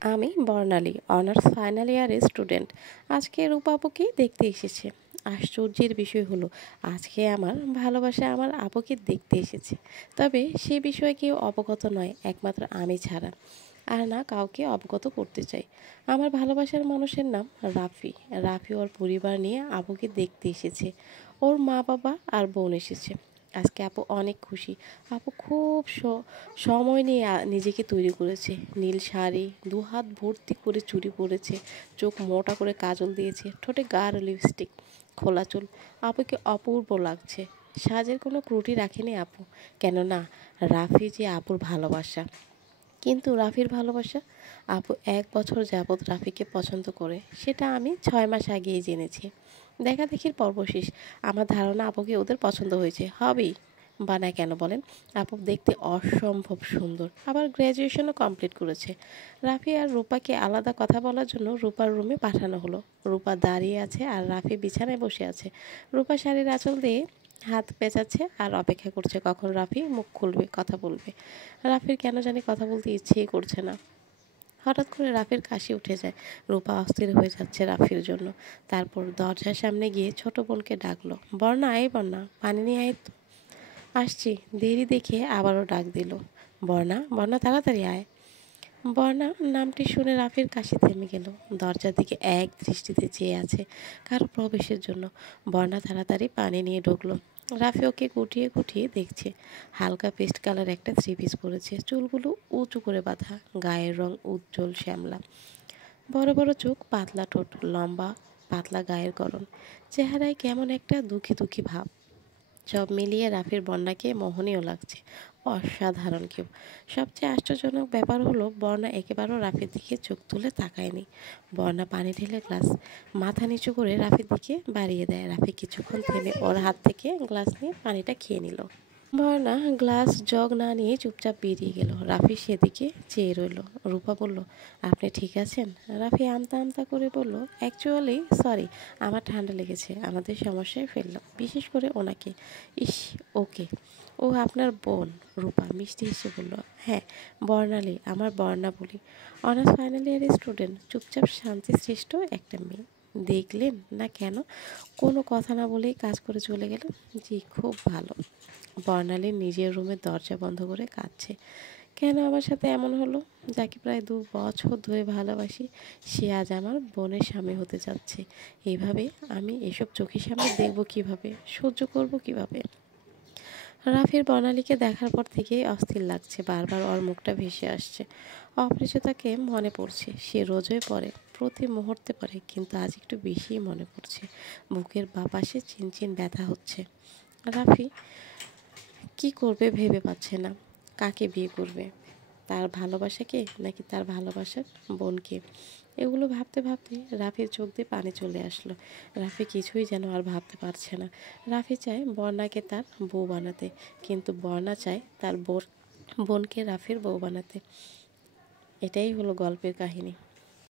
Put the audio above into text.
আমি বর্ণালী, honours final ইয়ারের student. আজকে রূপা আপুকে দেখতে এসেছে। আশ্চর্যের বিষয় হলো, আজকে আমার ভালোবাসা আমার আপুকে দেখতে এসেছে। তবে সে বিষয়ে কেউ অবগত নয়, একমাত্র আমি ছাড়া। আর না কাউকে অবগত করতে চাই। আমার ভালোবাসার মানুষের নাম রাফি। রাফি ওর পরিবার নিয়ে আপুকে দেখতে এসেছে। ওর মা বাবা আর বোন এসেছে। আজকে আপু অনেক খুশি। আপু খুব সময় নিয়ে নিজেকে তৈরি করেছে। নীল শাড়ি, দুহাত ভর্তি করে চুড়ি পরেছে, চোখ মোটা করে কাজল দিয়েছে, ঠোঁটে গাঢ় লিপস্টিক, খোলা চুল। আপুকে অপূর্ব লাগছে। সাজের কোনো ত্রুটি রাখেনি আপু, কেননা রাফি যে আপুর ভালোবাসা। কিন্তু রাফির ভালোবাসা, আপু 1 বছর যাবৎ রাফিকে পছন্দ করে, সেটা আমি 6 মাস আগেই জেনেছি। দেখাদেখির পর্ব শেষ। আমার ধারণা আপুকে ওদের পছন্দ হয়েছে, হবেই বা না কেন বলেন। আপু দেখতে অসম্ভব সুন্দর, আবার গ্র্যাজুয়েশনও কমপ্লিট করেছে। রাফি আর রূপাকে আলাদা কথা বলার জন্য রূপার রুমে পাঠানো হলো। রূপা দাঁড়িয়ে আছে আর রাফি বিছানায় বসে আছে। রূপা শাড়ির আঁচল দিয়ে হাত পেঁচাচ্ছে আর অপেক্ষা করছে কখন রাফি মুখ খুলবে, কথা বলবে। রাফির কেন জানি কথা বলতে ইচ্ছেই করছে না। হঠাৎ করে রাফির কাশি উঠে যায়। রূপা অস্থির হয়ে যাচ্ছে রাফির জন্য। তারপর দরজার সামনে গিয়ে ছোট বোনকে ডাকলো, বর্ণা এই বর্ণা, পানি নিয়ে আয় তো। আসছি। দেরি দেখে আবারও ডাক দিল, বর্ণা বর্ণা তাড়াতাড়ি আয়। বর্ণা নামটি শুনে রাফির কাশি থেমে গেল। দরজার দিকে এক দৃষ্টিতে চেয়ে আছে কারো প্রবেশের জন্য। বর্ণা তাড়াতাড়ি পানি নিয়ে ঢুকলো। রাফি ওকে গুটিয়ে গুটিয়ে দেখছে। হালকা পেস্ট কালার একটা থ্রি পিস পরেছে, চুলগুলো উঁচু করে বাঁধা, গায়ের রং উজ্জ্বল শ্যামলা, বড় বড় চোখ, পাতলা ঠোঁট, লম্বা পাতলা গায়ের গড়ন, চেহারায় কেমন একটা দুঃখী দুঃখী ভাব। সব মিলিয়ে রাফির বন্যাকে মোহনীয় লাগছে, অসাধারণ কেউ। সবচেয়ে আশ্চর্যজনক ব্যাপার হলো, বর্ণা একেবারেও রাফির দিকে চোখ তুলে তাকায়নি। বর্ণা পানি ঢেলে গ্লাস মাথা নিচু করে রাফির দিকে বাড়িয়ে দেয়। রাফি কিছুক্ষণ থেমে ওর হাত থেকে গ্লাস নিয়ে পানিটা খেয়ে নিল। বর্ণা গ্লাস জগ না নিয়ে চুপচাপ বেরিয়ে গেল। রাফি সেদিকে চেয়ে রইল। রূপা বলল, আপনি ঠিক আছেন? রাফি আমতা আমতা করে বলল, অ্যাকচুয়ালি সরি, আমার ঠান্ডা লেগেছে, আমাদের সমস্যায় ফেললাম, বিশেষ করে ওনাকে। ইস, ওকে, ও আপনার বোন? রূপা মিষ্টি হেসে বলল, হ্যাঁ, বর্ণালী, আমার বর্ণা বলি, অনার্স ফাইনাল ইয়ারের স্টুডেন্ট, চুপচাপ শান্তিশ্রেষ্ঠ একটা মেয়ে। দেখলেন না কেন কোনো কথা না বলেই কাজ করে চলে গেল। জি, খুব ভালো। বর্ণালী নিজের রুমের দরজা বন্ধ করে কাঁদছে। কেন আমার সাথে এমন হলো? যাকে প্রায় 2 বছর ধরে ভালোবাসি, সে আজ আমার বোনের স্বামী হতে যাচ্ছে। এভাবে আমি এসব চোখের সামনে দেখবো কিভাবে, সহ্য করব কিভাবে? রাফির বর্ণালীকে দেখার পর থেকেই অস্থির লাগছে। বারবার ওর মুখটা ভেসে আসছে। অপরিচিতাকে মনে পড়ছে। সে রোজই পড়ে, প্রতি মুহূর্তে পড়ে, কিন্তু আজ একটু বেশিই মনে পড়ছে। বুকের বাঁ পাশে চিনচিন ব্যথা হচ্ছে। রাফি কি করবে ভেবে পাচ্ছে না। কাকে বিয়ে করবে? তার ভালোবাসাকে নাকি তার ভালোবাসার বোনকে? এগুলো ভাবতে ভাবতে রাফির চোখ দিয়ে পানি চলে আসলো। রাফি কিছুই যেন আর ভাবতে পারছে না। রাফি চায় বর্ণাকে তার বউ বানাতে, কিন্তু বর্ণা চায় তার বোনকে রাফির বউ বানাতে। এটাই হলো গল্পের কাহিনী।